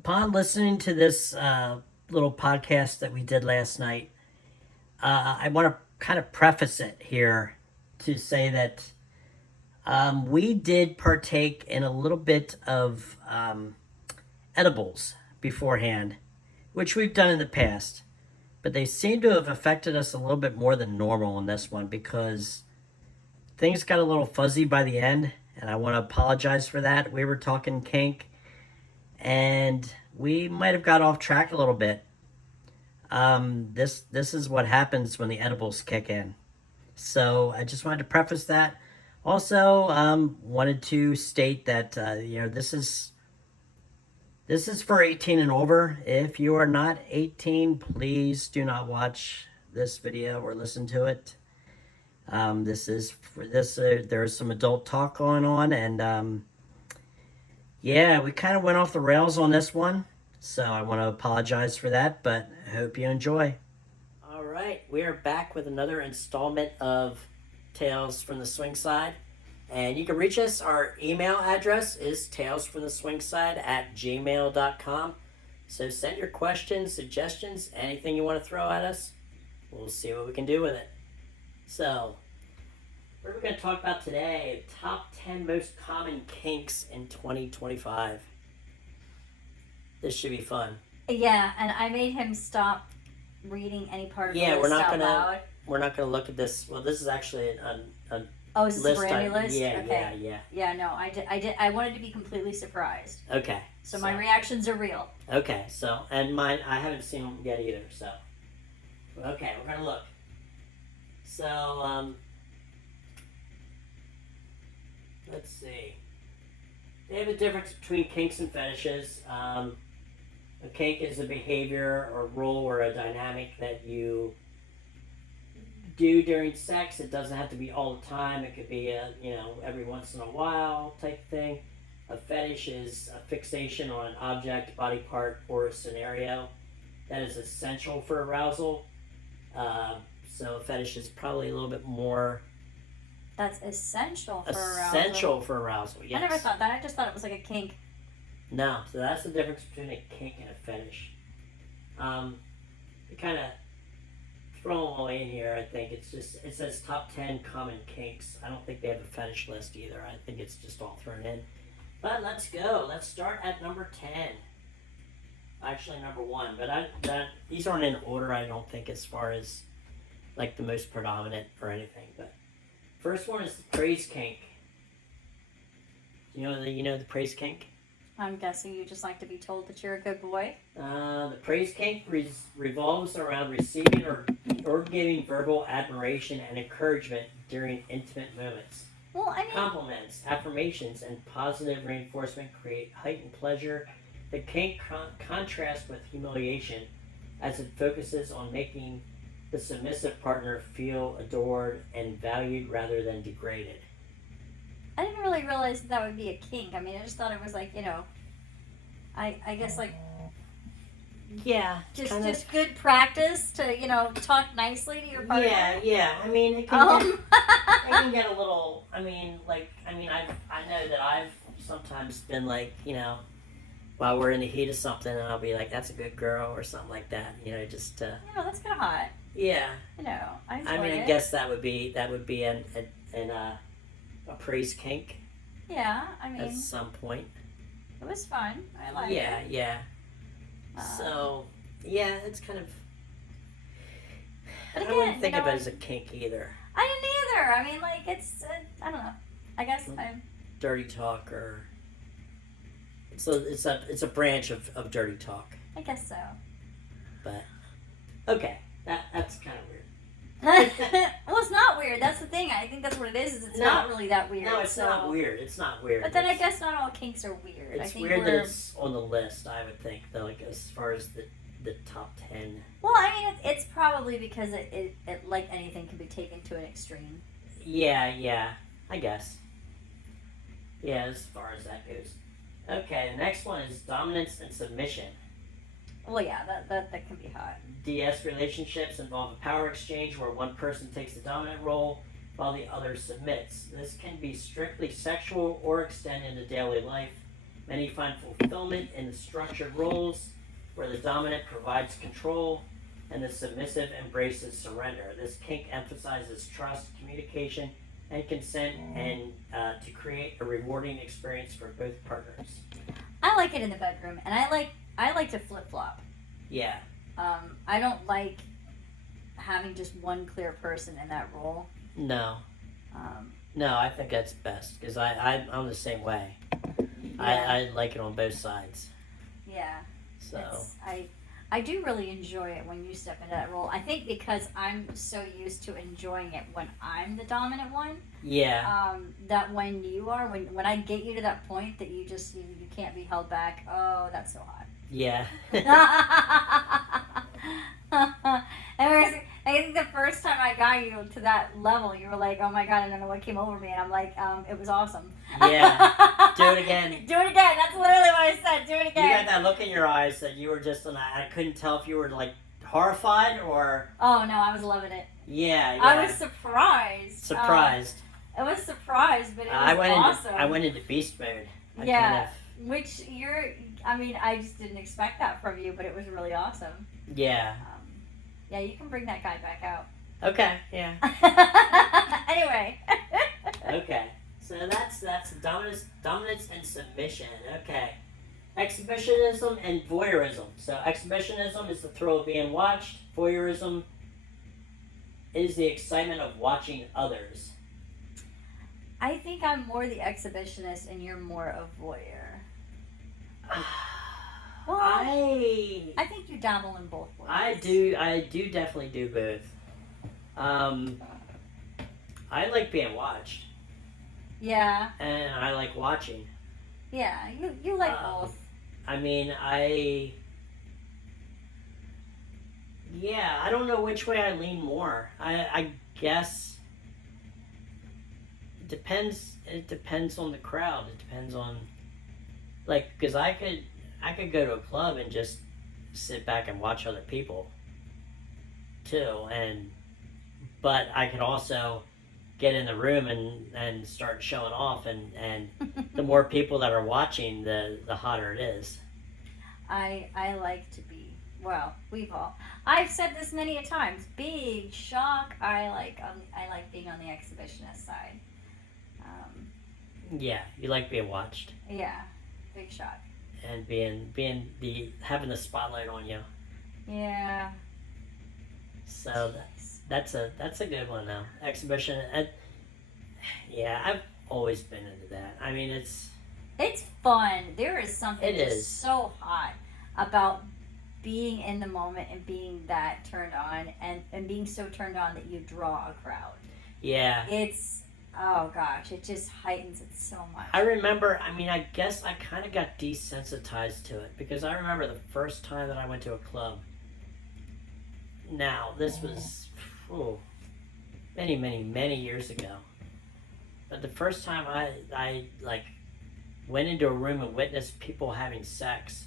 Upon listening to this little podcast that we did last night, I want to kind of preface it here to say that we did partake in a little bit of edibles beforehand, which we've done in the past, but they seem to have affected us a little bit more than normal in this one because things got a little fuzzy by the end, and I want to apologize for that. We were talking kink, and we might have got off track a little bit. This is what happens when the edibles kick in. So I just wanted to preface that. Also, wanted to state that this is for 18 and over. If you are not 18, please do not watch this video or listen to it. This is for this. There's some adult talk going on, and yeah, we kind of went off the rails on this one, so I want to apologize for that, but I hope you enjoy. All right, we are back with another installment of Tales from the Swing Side, and you can reach us. Our email address is talesfromtheswingside@gmail.com. So send your questions, suggestions, anything you want to throw at us. We'll see what we can do with it. So, what are we going to talk about today? Top 10 most common kinks in 2025. This should be fun. Yeah, and I made him stop reading any part of the Yeah, list out loud. we're not gonna look at this. Well, this is actually a Oh, is this list. a brand new list? Yeah, Okay. Yeah, no, I wanted to be completely surprised. Okay. So my reactions are real. Okay, so, and mine, I haven't seen them yet either, so. Okay, we're gonna look. So, let's see. They have a difference between kinks and fetishes. A kink is a behavior or role or a dynamic that you do during sex. It doesn't have to be all the time. It could be every once in a while type thing. A fetish is a fixation on an object, body part, or a scenario that is essential for arousal. So a fetish is probably a little bit more That's essential for arousal. essential for arousal. Yes. I never thought that. I just thought it was like a kink. No, so that's the difference between a kink and a fetish. We kind of throw them all in here. I think it says top 10 common kinks. I don't think they have a fetish list either. I think it's just all thrown in. But let's go. Let's start at number 10. Actually, number 1. But these aren't in order. I don't think as far as like the most predominant or anything. But first one is the praise kink. You know the praise kink. I'm guessing you just like to be told that you're a good boy. The praise kink revolves around receiving or giving verbal admiration and encouragement during intimate moments. Well, I mean, Compliments, affirmations, and positive reinforcement create heightened pleasure. The kink contrasts with humiliation as it focuses on making the submissive partner feel adored and valued rather than degraded. I didn't really realize that would be a kink. I mean, I just thought it was like, I guess like Yeah, just good practice to talk nicely to your partner. Yeah. I mean, it can get a little. I know that I've sometimes been like, while we're in the heat of something, and I'll be like, "That's a good girl" or something like that. Just. That's kind of hot. Yeah. I enjoy I it. guess that would be a praise kink. Yeah, I mean, at some point. it was fun. I liked it. Yeah. So, yeah, it's kind of. But I again, wouldn't think of it as a kink either. I didn't either. I mean, like, it's, I don't know. I guess I'm. Dirty talk, or it's a branch of dirty talk. I guess so. But okay, that's kind of weird. Well, it's not weird. That's the thing. I think that's what it is it's not really that weird. No, it's not weird. It's not weird. But then I guess not all kinks are weird. It's I think weird that it's on the list, I would think, though, like as far as the top 10. Well, I mean, it's probably because it like anything can be taken to an extreme. Yeah, I guess. Yeah, as far as that goes. Okay, the next one is dominance and submission. Well, yeah, that can be hot. DS relationships involve a power exchange where one person takes the dominant role while the other submits. This can be strictly sexual or extend into daily life. Many find fulfillment in the structured roles where the dominant provides control and the submissive embraces surrender. This kink emphasizes trust, communication, and consent, and to create a rewarding experience for both partners. I like it in the bedroom, and I like to flip flop. Yeah. I don't like having just one clear person in that role. No. No, I think that's best because I'm the same way. Yeah. I like it on both sides. Yeah. So I do really enjoy it when you step into that role. I think because I'm so used to enjoying it when I'm the dominant one. yeah, That when you are, when I get you to that point that you just you can't be held back. Oh, that's so hot. yeah, And I think the first time I got you to that level, you were like, "Oh my god, I don't know what came over me," and I'm like, "It was awesome." yeah. Do it again. Do it again. That's literally what I said. Do it You again. got that look in your eyes that you were just, I couldn't tell if you were like horrified or. Oh no, I was loving it. Yeah, yeah. I was surprised. surprised. I was surprised, but it was awesome. I went into beast mode. Yeah. Which I just didn't expect that from you, but it was really awesome. Yeah. Yeah, you can bring that guy back out. Okay. Yeah. Anyway. Okay. So that's dominance and submission. Okay. Exhibitionism and voyeurism. So exhibitionism is the thrill of being watched. Voyeurism is the excitement of watching others. I think I'm more the exhibitionist and you're more a voyeur. Well, I think you dabble in both ways. I do definitely do both. I like being watched. Yeah. And I like watching. Yeah, you like both. I mean, I don't know which way I lean more. I guess it depends on the crowd. It depends on, like, because I could go to a club and just sit back and watch other people too, but I could also get in the room and start showing off, and the more people that are watching, the hotter it is. I like to be, well, I've said this many a times, big shock. I like being on the exhibitionist side. Yeah, you like being watched. Yeah, big shock. And having the spotlight on you. Yeah. So that's a good one though. Exhibition. Yeah, I've always been into that. I mean, it's fun. There is something It is. so hot about being in the moment and being that turned on and being so turned on that you draw a crowd. Yeah. It's, oh gosh, it just heightens it so much. I remember, I guess I kind of got desensitized to it because I remember the first time that I went to a club. Now, this was many, many, many years ago. But the first time I like went into a room and witnessed people having sex,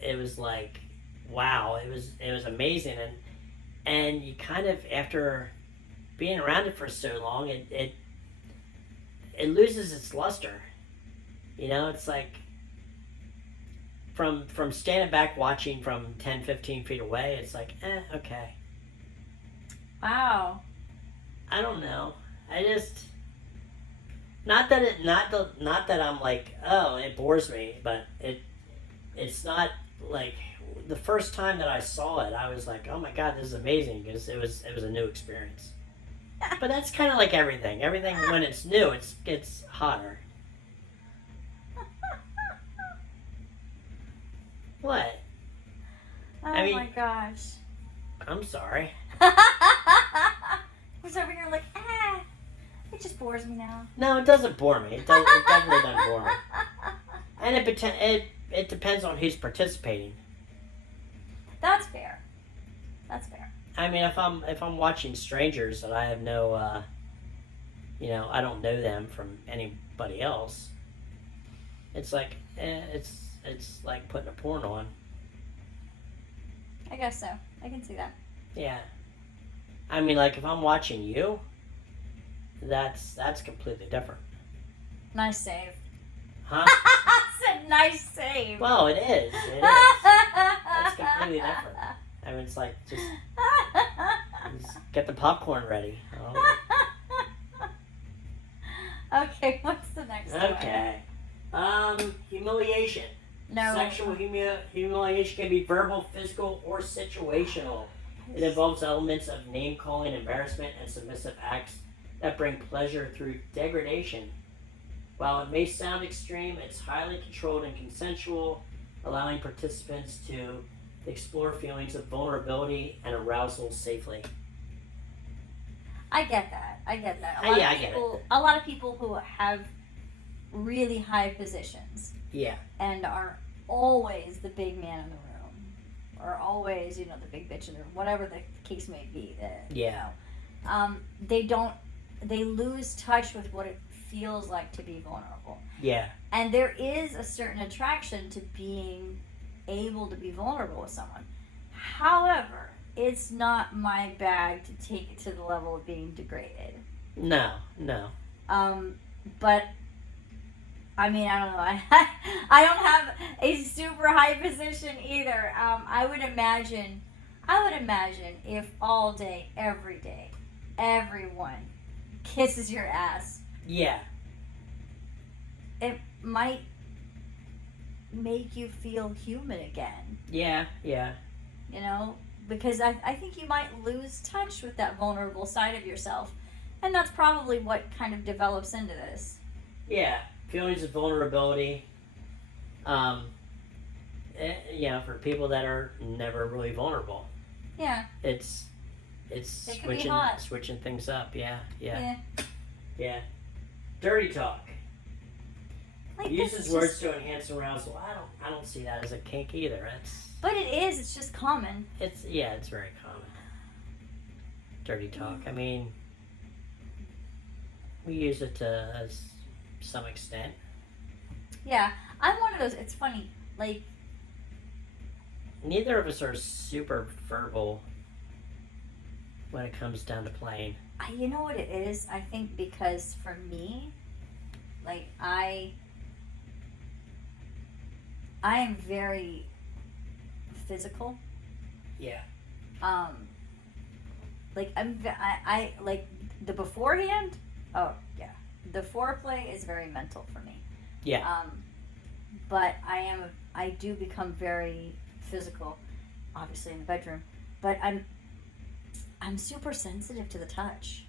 it was like, wow, it was amazing, and you kind of, after being around it for so long, it loses its luster. You know, it's like from standing back watching from 10, 15 feet away, it's like, okay. Wow. I don't know. I just, not that I'm like, oh, it bores me, but it's not like, the first time that I saw it, I was like, oh my god, this is amazing, because it was a new experience. But that's kind of like everything. Everything, when it's new, it's hotter. What? Oh I mean, my gosh. I'm sorry. Who's over here like, it just bores me now. No, it doesn't bore me. It definitely doesn't bore me. And it depends on who's participating. That's fair. That's fair. I mean, if I'm watching strangers that I have no, I don't know them from anybody else, it's like, it's like putting a porn on. I guess so. I can see that. Yeah. I mean, like, if I'm watching you, that's completely different. Nice save. Huh? It's a nice save. Well, it is. It is. That's completely different. I mean, it's like just get the popcorn ready. Okay, what's the next one? Okay. Humiliation. No. Sexual humiliation can be verbal, physical, or situational. It involves elements of name calling, embarrassment, and submissive acts that bring pleasure through degradation. While it may sound extreme, it's highly controlled and consensual, allowing participants to explore feelings of vulnerability and arousal safely. I get that. I get that. I get it. A lot of people who have really high positions Yeah. and are always the big man in the room, or always, the big bitch in the room, whatever the case may be. Yeah. They lose touch with what it feels like to be vulnerable. Yeah. And there is a certain attraction to being able to be vulnerable with someone. However, it's not my bag to take it to the level of being degraded. No. But I mean, I don't know. I don't have a super high position either. I would imagine if all day, every day, everyone kisses your ass, Yeah. it might make you feel human again. Yeah. Because I think you might lose touch with that vulnerable side of yourself. And that's probably what kind of develops into this. Yeah. Feelings of vulnerability. For people that are never really vulnerable. Yeah. It's switching things up. Yeah. Dirty talk. Like, Uses words to enhance arousal. I don't see that as a kink either. But it is. It's just common. It's very common. Dirty talk. I mean, we use it to some extent. Yeah, I'm one of those. It's funny. Like, neither of us are super verbal when it comes down to playing. You know what it is? I think because for me, like, I am very physical. Yeah. Like, I like the beforehand. Oh yeah, the foreplay is very mental for me. Yeah. But I do become very physical, obviously in the bedroom. But I'm super sensitive to the touch.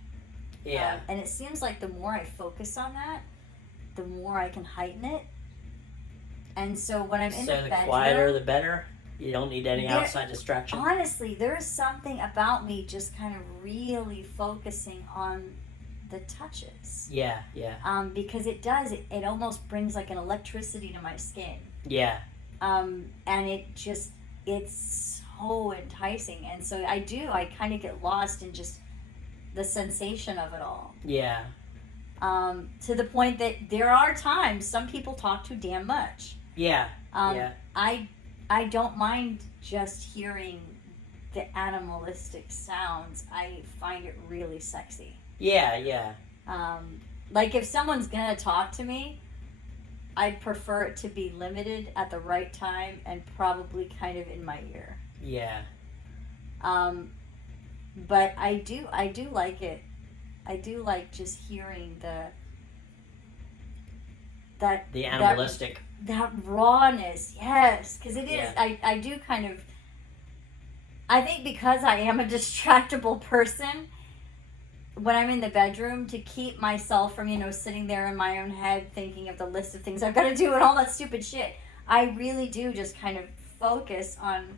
Yeah. And it seems like the more I focus on that, the more I can heighten it. And so when I'm in the bedroom, the quieter the better. You don't need any outside distraction. Honestly, there's something about me just kind of really focusing on the touches. Yeah. Because it does. It almost brings like an electricity to my skin. Yeah. And it's so enticing. And so I kind of get lost in just the sensation of it all. Yeah. To the point that there are times some people talk too damn much. Yeah. I don't mind just hearing the animalistic sounds. I find it really sexy. Yeah. Like if someone's gonna talk to me, I'd prefer it to be limited at the right time and probably kind of in my ear. Yeah. But I do like it. I do like just hearing the animalistic. That rawness, yes, because it is. Yeah. I do kind of. I think because I am a distractible person, when I'm in the bedroom, to keep myself from sitting there in my own head thinking of the list of things I've got to do and all that stupid shit, I really do just kind of focus on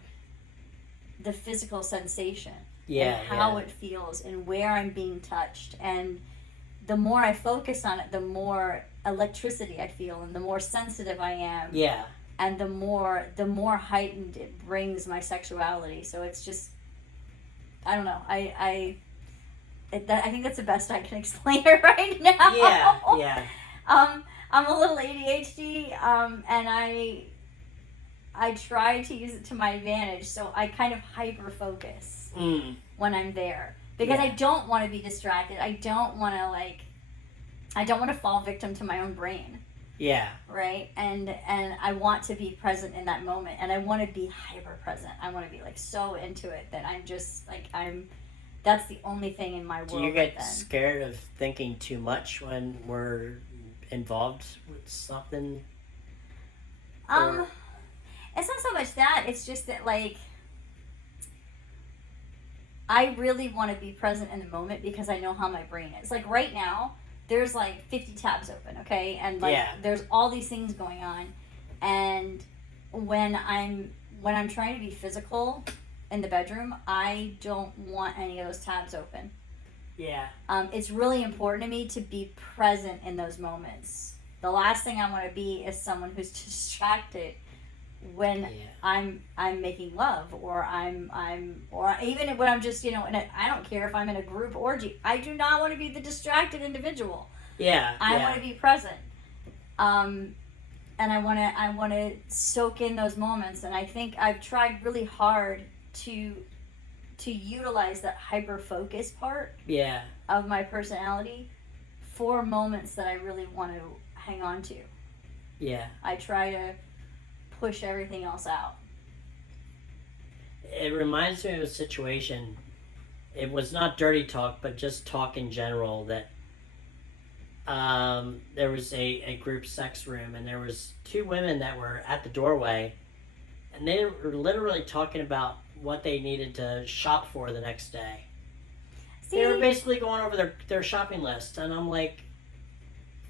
the physical sensation. Yeah. And how it feels and where I'm being touched. And the more I focus on it, the more electricity I feel and the more sensitive I am. Yeah. And the more heightened it brings my sexuality. So it's just, I don't know. I think that's the best I can explain it right now. Yeah. I'm a little ADHD, and I try to use it to my advantage, so I kind of hyper focus when I'm there because I don't want to be distracted. I don't want to fall victim to my own brain. Yeah. right? And I want to be present in that moment, and I want to be hyper present. I want to be like so into it that I'm just like I'm. That's the only thing in my Do you world right get then. scared of thinking too much when we're involved with something? Um, Or it's not so much that, it's just that like I really want to be present in the moment because I know how my brain is. Like right now, there's like 50 tabs open, okay? And like yeah, there's all these things going on. And when I'm trying to be physical in the bedroom, I don't want any of those tabs open. yeah, It's really important to me to be present in those moments. The last thing I want to be is someone who's distracted when yeah, I'm making love, or I'm or even when I'm just I don't care if I'm in a group orgy. I do not want to be the distracted individual. yeah, I want yeah, to be present. Um, and I want to soak in those moments. And I think I've tried really hard to to utilize that hyper focus part yeah, of my personality for moments that I really want to hang on to. yeah. I try to push everything else out. It reminds me of a situation. It was not dirty talk, but just talk in general. That there was a group sex room, and there was two women that were at the doorway, and they were literally talking about what they needed to shop for the next day. They were See, basically going over their shopping list, and I'm like,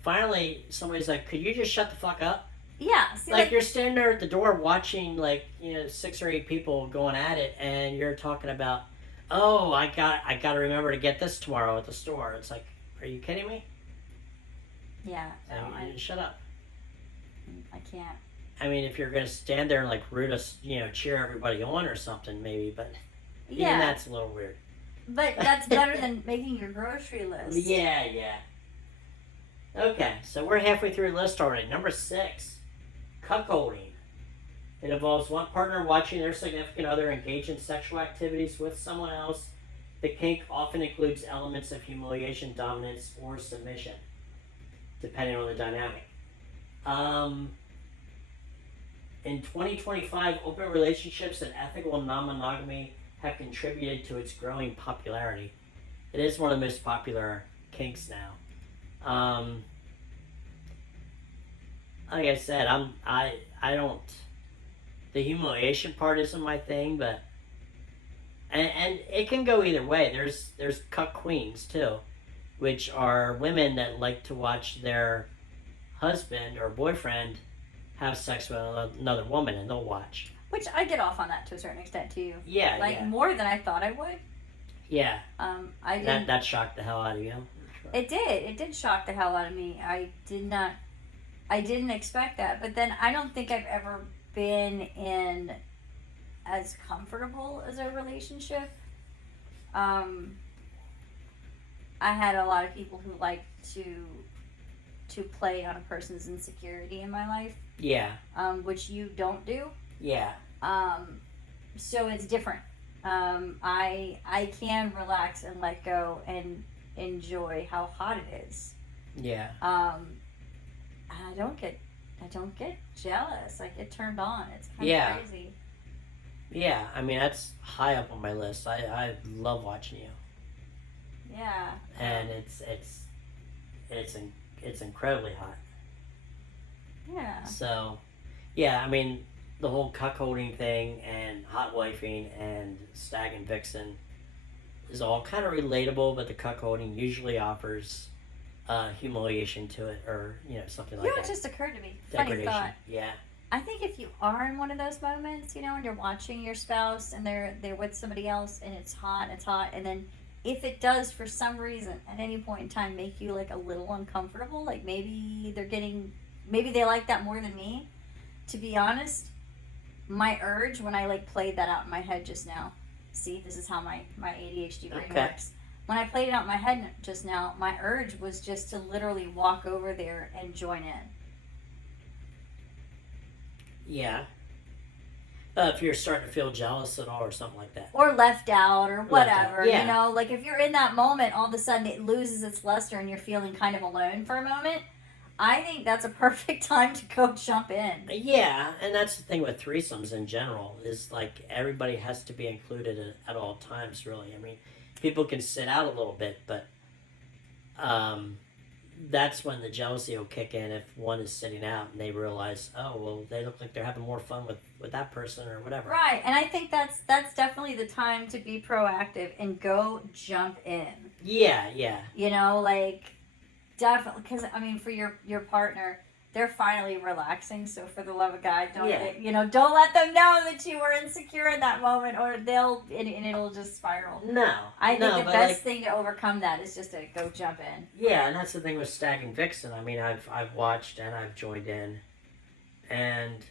finally, somebody's like, "Could you just shut the fuck up?" yeah, see, Like like you're standing there at the door watching, like, 6 or 8 people going at it, and you're talking about, "Oh, I got to remember to get this tomorrow at the store." It's like, are you kidding me? yeah, So no, shut up. I can't. I mean, if you're gonna stand there and like root us, cheer everybody on or something, maybe, but even Yeah, that's a little weird. but that's better than making your grocery list. Yeah, yeah. Okay, so we're halfway through the list already. Number 6, cuckolding. It involves one partner watching their significant other engage in sexual activities with someone else. The kink often includes elements of humiliation, dominance, or submission, depending on the dynamic. Um, in 2025, open relationships and ethical non monogamy have contributed to its growing popularity. It is one of the most popular kinks now. Like I said, I don't. The humiliation part isn't my thing, but and it can go either way. There's cuck queens too, which are women that like to watch their husband or boyfriend have sex with another woman, and they'll watch. Which I get off on that to a certain extent too. Yeah, Like yeah, more than I thought I would. yeah. I That didn't. that shocked the hell out of you. It did. It did shock the hell out of me. I did not. I didn't expect that. But then I don't think I've ever been in as comfortable as a relationship. Um, I had a lot of people who like to play on a person's insecurity in my life, Yeah, which you don't do. yeah, Um, so it's different. I can relax and let go and enjoy how hot it is. yeah, And I don't get jealous. I get turned on. It's kind yeah, of crazy. yeah. I mean, that's high up on my list. I love watching you, Yeah. and it's incredibly hot. Yeah. So, yeah, I mean, the whole cuckolding thing and hot wifing and stag and vixen is all kind of relatable, but the cuckolding usually offers humiliation to it, or something You like know what that. just occurred to me? Funny Degradation. thought. Yeah. I think if you are in one of those moments, and you're watching your spouse and they're with somebody else and it's hot, and then if it does for some reason at any point in time make you like a little uncomfortable, like maybe maybe they like that more than me. To be honest, my urge when I like played that out in my head just now. See, this is how my ADHD brain Okay. works. When I played it out in my head just now, my urge was just to literally walk over there and join in. Yeah. If you're starting to feel jealous at all or something like that. Or left out or whatever, yeah. like if you're in that moment, all of a sudden it loses its luster and you're feeling kind of alone for a moment. I think that's a perfect time to go jump in. Yeah, and that's the thing with threesomes in general is like everybody has to be included at all times. Really, I mean, people can sit out a little bit, but um, that's when the jealousy will kick in if one is sitting out and they realize, oh well, they look like they're having more fun with that person or whatever. Right, and I think that's definitely the time to be proactive and go jump in. Yeah, yeah, You know, like definitely because I mean for your partner, they're finally relaxing. So for the love of God, don't Yeah. don't let them know that you were insecure in that moment, or and it'll just spiral. no, I think no, the but best like, thing to overcome that is just to go jump in. yeah, and that's the thing with Stag and Vixen. I mean, I've watched and I've joined in, and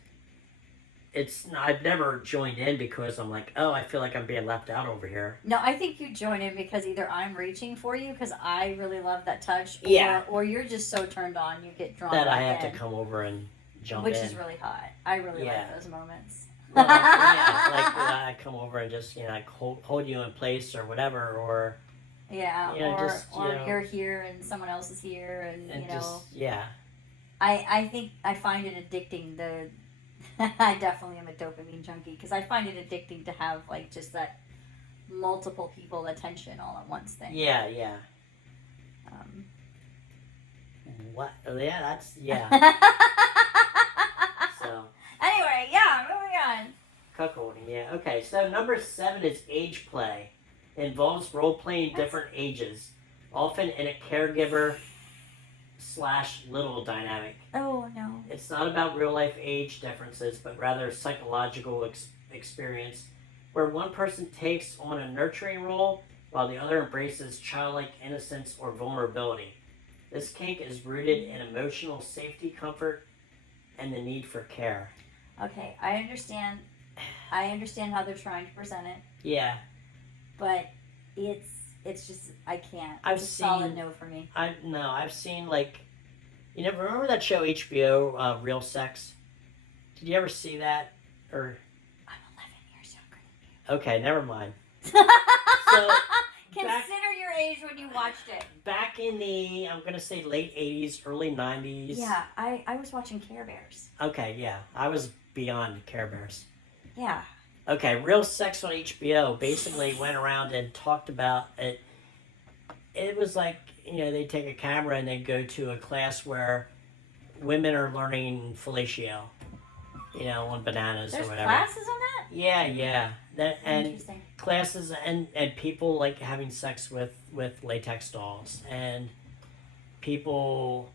I've never joined in because I'm like, oh, I feel like I'm being left out over here. No, I think you join in because either I'm reaching for you because I really love that touch, Yeah. or you're just so turned on you get drawn That I back have in, to come over and jump which in. is really hot. I really Yeah. like those moments. Well, yeah, like I come over and just like hold you in place or whatever, or Yeah, you know, or just, you or know, you're here and someone else is here, and and you know, just yeah, I think I find it addicting. I definitely am a dopamine junkie because I find it addicting to have like just that multiple people attention all at once thing. yeah, yeah. Um, What? Yeah, that's yeah. So anyway, yeah, moving on. cuckolding, yeah. Okay, so number 7 is age play. It involves role playing different ages, often in a caregiver / little dynamic. Oh no. It's not about real life age differences, but rather psychological experience, where one person takes on a nurturing role while the other embraces childlike innocence or vulnerability. This kink is rooted in emotional safety, comfort, and the need for care. Okay, I understand. I understand how they're trying to present it, Yeah, but it's just I can't. I've It's a solid seen- no for me. I've seen like, you never remember that show HBO, Real Sex? Did you ever see that? Or I'm 11 years younger okay, never mind. than you. So Consider your age when you watched it. back in the I'm gonna say late '80s, early '90s. Yeah, I was watching Care Bears. Okay, yeah, I was beyond Care Bears. Yeah. Okay, Real Sex on HBO basically went around and talked about it. It was like, you know, they take a camera and they go to a class where women are learning fellatio, you know, on bananas There's or whatever. classes on that? Yeah, yeah. And Interesting. classes and people like having sex with latex dolls and people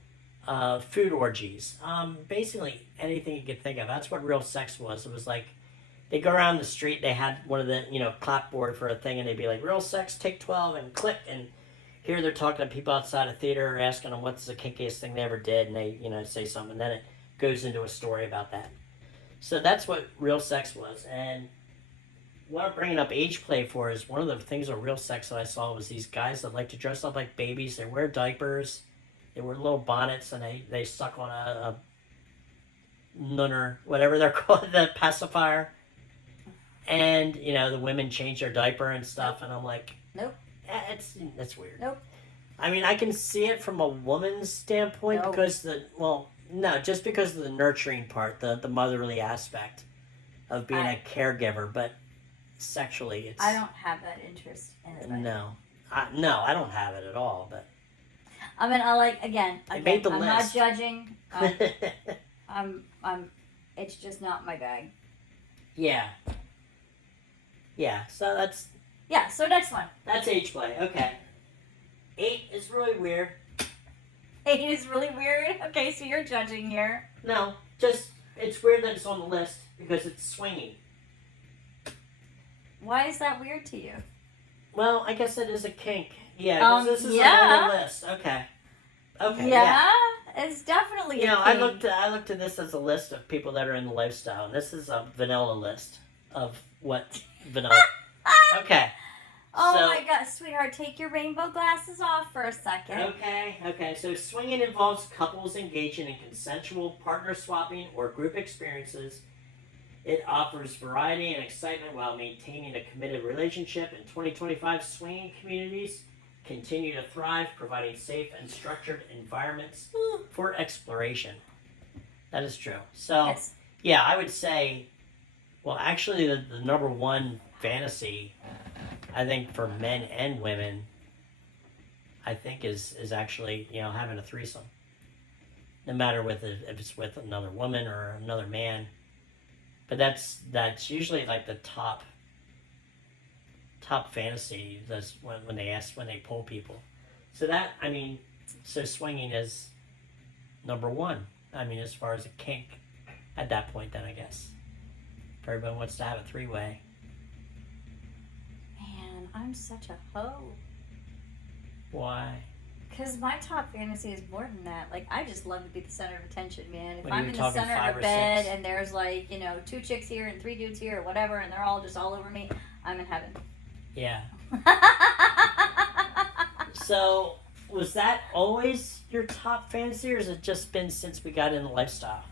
food orgies. Basically anything you could think of. That's what Real Sex was. It was like they go around the street. They had one of the clapboard for a thing, and they'd be like, "Real Sex, take 12," and click. And here they're talking to people outside a theater, asking them what's the kinkiest thing they ever did, and they say something, and then it goes into a story about that. So that's what Real Sex was. And what I'm bringing up age play for is one of the things of Real Sex that I saw was these guys that like to dress up like babies. They wear diapers, they wear little bonnets, and they suck on a nunner, whatever they're called, the pacifier. And the women change their diaper and stuff, and I'm like, Nope. That's weird. Nope. I mean, I can see it from a woman's standpoint Nope. because just because of the nurturing part, the motherly aspect of being a caregiver, but sexually, it's I don't have that interest in it. no, I don't have it at all. But I mean, I like again. It made the I'm list. not judging. I'm. It's just not my bag. yeah. So Yeah. So next one. that's age play. Okay, 8 is really weird. 8 is really weird. Okay, so you're judging here. No, just it's weird that it's on the list because it's swinging. Why is that weird to you? Well, I guess it is a kink. Yeah, 'cause this is yeah. on the list. Okay. Okay. Yeah, it's definitely. You know, a I thing. looked at this as a list of people that are in the lifestyle, and this is a vanilla list of what vanilla. Okay. Oh so, my god, sweetheart, take your rainbow glasses off for a second. Okay. So swinging involves couples engaging in consensual partner swapping or group experiences. It offers variety and excitement while maintaining a committed relationship. In 2025, swinging communities continue to thrive, providing safe and structured environments for exploration. That is true. So, Yes. yeah, I would say, well, actually, the number one fantasy, I think, for men and women, I think is actually, having a threesome. No matter if it's with another woman or another man. But that's usually like the top fantasy. That's when they poll people. So so swinging is number one. I mean, as far as a kink, at that point, then I guess if everybody wants to have a three-way. Man, I'm such a hoe. Why? Because my top fantasy is more than that. Like, I just love to be the center of attention, man. If When I'm you're in the talking center 5 of or a bed 6. and there's like, 2 chicks here and 3 dudes here or whatever, and they're all just all over me, I'm in heaven. Yeah. So, was that always your top fantasy, or has it just been since we got in the lifestyle?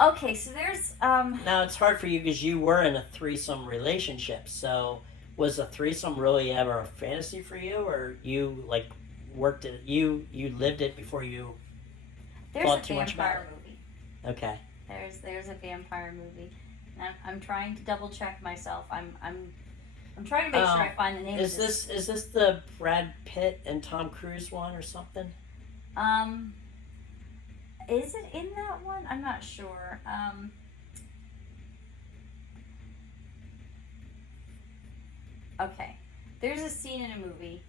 Okay, so there's Now it's hard for you because you were in a threesome relationship. So, was a threesome really ever a fantasy for you, or you like worked it? You lived it before you there's thought a too much about vampire it? movie. Okay. There's a vampire movie. And I'm trying to double check myself. I'm trying to make sure I find the name Is of this. this the Brad Pitt and Tom Cruise one or something? Is it in that one? I'm not sure. Okay. There's a scene in a movie.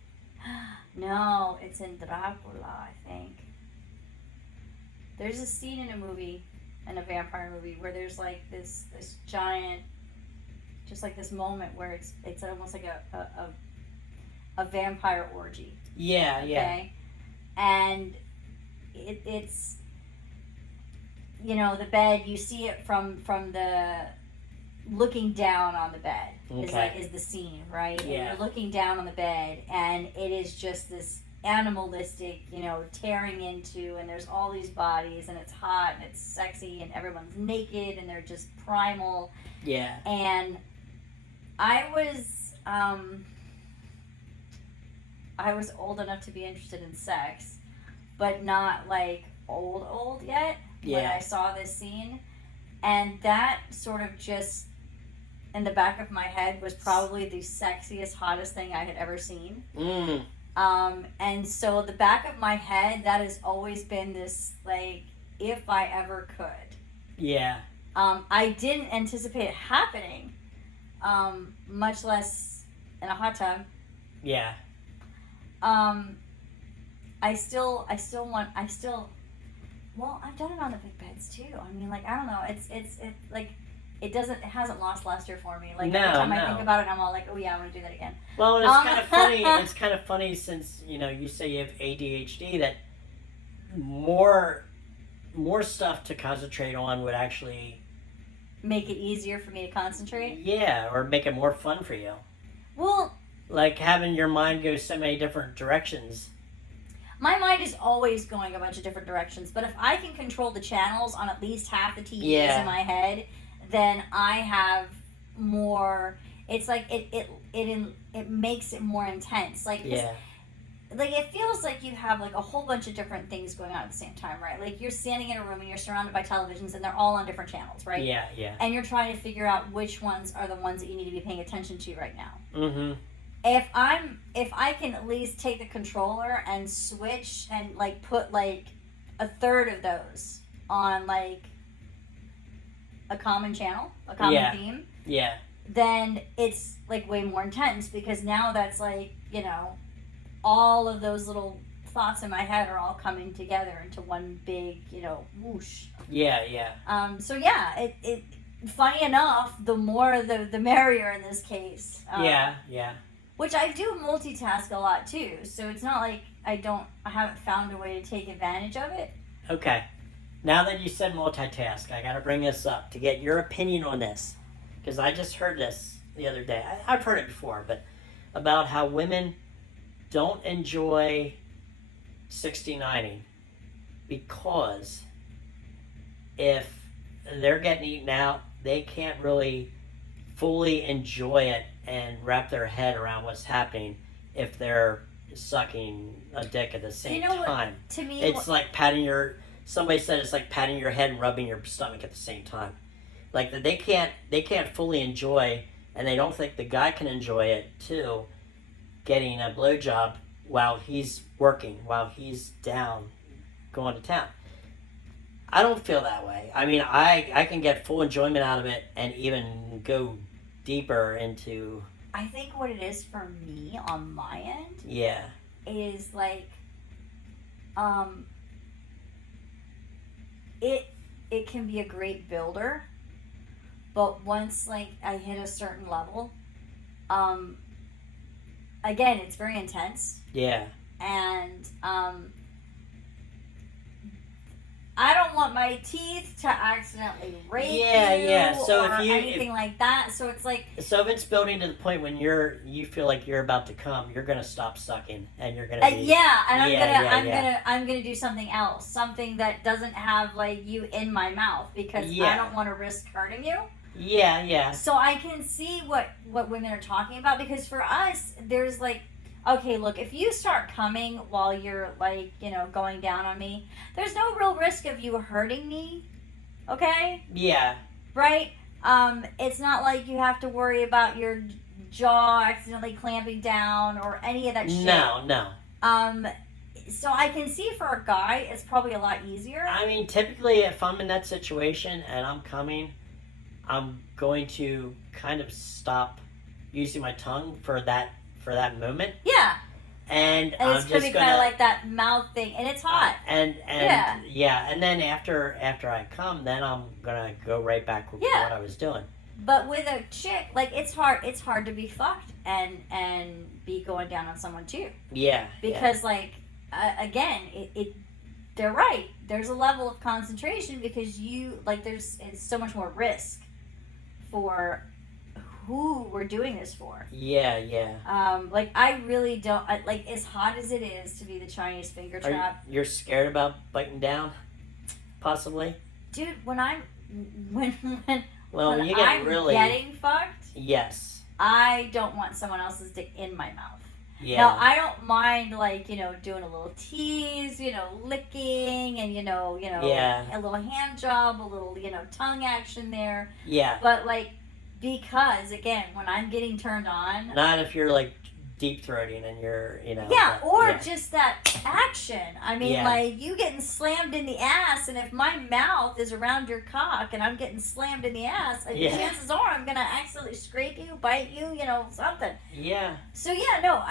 No, it's in Dracula, I think. There's a scene in a movie, in a vampire movie, where there's like this giant, just like this moment where it's almost like a vampire orgy. Yeah, Okay? yeah. And it's the bed, you see it from the looking down on the bed is the scene, right? Yeah. And you're looking down on the bed and it is just this animalistic, tearing into, and there's all these bodies and it's hot and it's sexy and everyone's naked and they're just primal. Yeah. And I was old enough to be interested in sex, but not like old yet when I saw this scene. And that sort of just in the back of my head was probably the sexiest, hottest thing I had ever seen. And so the back of my head, that has always been this, like, if I ever could. Yeah. I didn't anticipate it happening, much less in a hot tub. Yeah. Well, I've done it on the big beds too. I mean, like, I don't know. It hasn't lost luster for me. Like, every time I think about it, I'm all like, oh yeah, I want to do that again. Well, it's kind of funny. It's kind of funny since you say you have ADHD, that more stuff to concentrate on would actually make it easier for me to concentrate. Yeah, or make it more fun for you. Well, like having your mind go so many different directions. My mind is always going a bunch of different directions, but if I can control the channels on at least half the TVs in my head, then I have more. It's like it makes it more intense. Like like it feels like you have like a whole bunch of different things going on at the same time, right? Like you're standing in a room and you're surrounded by televisions and they're all on different channels, right? Yeah. And you're trying to figure out which ones are the ones that you need to be paying attention to right now. Mm-hmm. If I can at least take the controller and switch and like put like a third of those on like a common channel, a common theme, then it's like way more intense because now that's like, all of those little thoughts in my head are all coming together into one big, whoosh. Yeah. So yeah, it funny enough, the more the merrier in this case. Yeah. Which I do multitask a lot too, so it's not like I haven't found a way to take advantage of it. Okay. Now that you said multitask, I gotta bring this up to get your opinion on this. Because I just heard this the other day. I've heard it before, but about how women don't enjoy 69ing because if they're getting eaten out, they can't really fully enjoy it and wrap their head around what's happening if they're sucking a dick at the same You know what? time. To me, It's like patting your. Somebody said it's like patting your head and rubbing your stomach at the same time. Like that they can't fully enjoy, and they don't think the guy can enjoy it too. Getting a blowjob while he's working, while he's down, going to town. I don't feel that way. I mean, I can get full enjoyment out of it and even go deeper into. I think what it is for me on my end Yeah. is like, um, it can be a great builder, but once like I hit a certain level, um, again, it's very intense, Yeah. and I don't want my teeth to accidentally rape Yeah, you yeah. So or if you anything like that. So it's like, so if it's building to the point when you feel like you're about to come, you're gonna stop sucking and you're gonna be yeah, and Yeah. I'm gonna do something else, something that doesn't have like you in my mouth because I Yeah. don't want to risk hurting you. Yeah. So I can see what women are talking about, because for us, there's like, okay, look, if you start coming while you're like, going down on me, there's no real risk of you hurting me, okay? Yeah. Right? It's not like you have to worry about your jaw accidentally clamping down or any of that shit. No. So I can see for a guy, it's probably a lot easier. I mean, typically, if I'm in that situation and I'm coming, I'm going to kind of stop using my tongue for that moment, Yeah. and And I'm it's gonna just be gonna kind of like that mouth thing, and it's hot. and then after I come, then I'm gonna go right back with Yeah. what I was doing. But with a chick, like it's hard to be fucked and be going down on someone too, Yeah. because like again, they're right. There's a level of concentration because it's so much more risk for who we're doing this for. Yeah. Like I really don't like, as hot as it is to be the Chinese finger trap. You're scared about biting down, possibly? Dude, when I'm when Well, when you get I'm really getting fucked, yes. I don't want someone else's dick in my mouth. Yeah. Now I don't mind like doing a little tease, licking, and Yeah. a little hand job, a little tongue action there. Yeah. But like, because again, when I'm getting turned on, Not if you're like deep throating and you're yeah, or yeah. just that action. I mean, Yeah. like you getting slammed in the ass, and if my mouth is around your cock and I'm getting slammed in the ass, Yeah. chances are I'm gonna accidentally scrape you, bite you, something. Yeah. So yeah, no,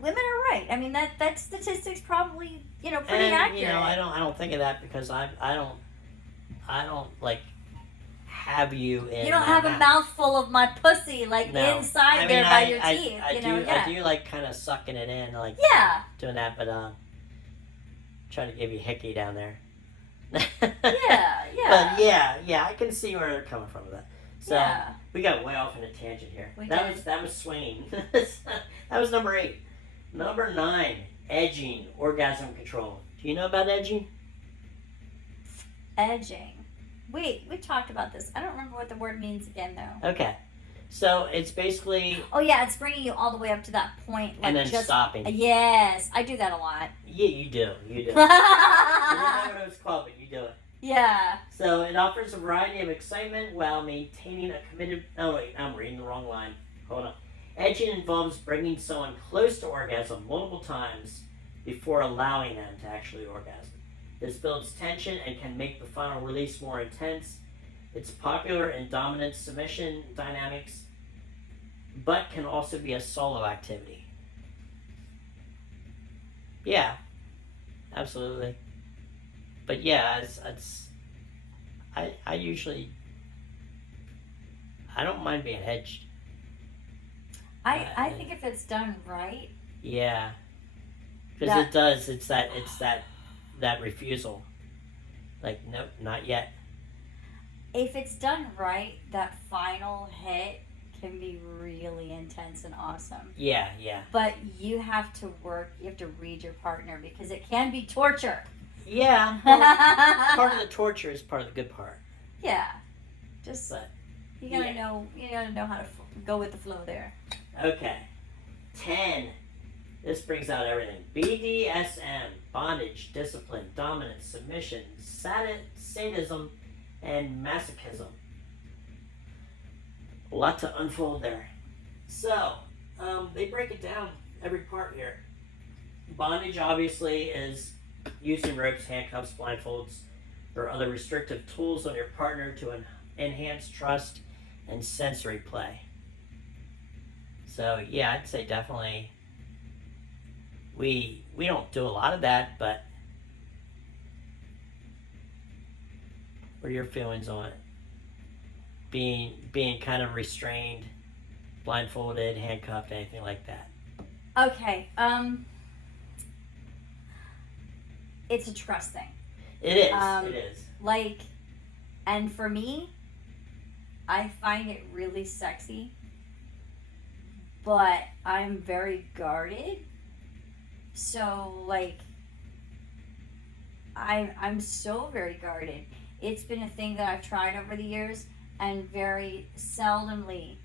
women are right. I mean that statistic's probably pretty And accurate. I don't think of that because I don't like have you in You don't my have mouth. a mouthful of my pussy like No. inside I mean, there by your teeth. I do yeah. I do like kind of sucking it in, like Yeah. doing that, but trying to give you hickey down there. Yeah. But yeah, I can see where they're coming from with that. So Yeah. we got way off in a tangent here. We that did. was swinging. That was number 8. Number 9, edging, orgasm control. Do you know about edging? Edging. We talked about this. I don't remember what the word means again though. Okay, so it's basically Oh yeah, it's bringing you all the way up to that point, like and then just stopping. Yes, I do that a lot. Yeah, you do. You don't know what it was called, but you do it. Yeah. So it offers a variety of excitement while maintaining a committed. Oh wait, I'm reading the wrong line. Hold on. Edging involves bringing someone close to orgasm multiple times before allowing them to actually orgasm. This builds tension and can make the final release more intense. It's popular in dominant submission dynamics, but can also be a solo activity. Yeah, absolutely. But yeah, I usually I don't mind being edged. I think if it's done right. Yeah, because it does. It's that refusal. Like, nope, not yet. If it's done right, that final hit can be really intense and awesome. Yeah. But you have to read your partner, because it can be torture. Yeah. Well, part of the torture is part of the good part. Yeah. Just But you gotta know how to go with the flow there. okay, 10. This brings out everything. BDSM, bondage, discipline, dominance, submission, sadism, and masochism. A lot to unfold there. So, they break it down, every part here. Bondage, obviously, is using ropes, handcuffs, blindfolds, or other restrictive tools on your partner to enhance trust and sensory play. So, yeah, I'd say definitely we don't do a lot of that, but what are your feelings on it? Being kind of restrained, blindfolded, handcuffed, anything like that. Okay. It's a trust thing. It is. It is. Like, and for me, I find it really sexy, but I'm very guarded. So, like, I'm so very guarded. It's been a thing that I've tried over the years, and very seldomly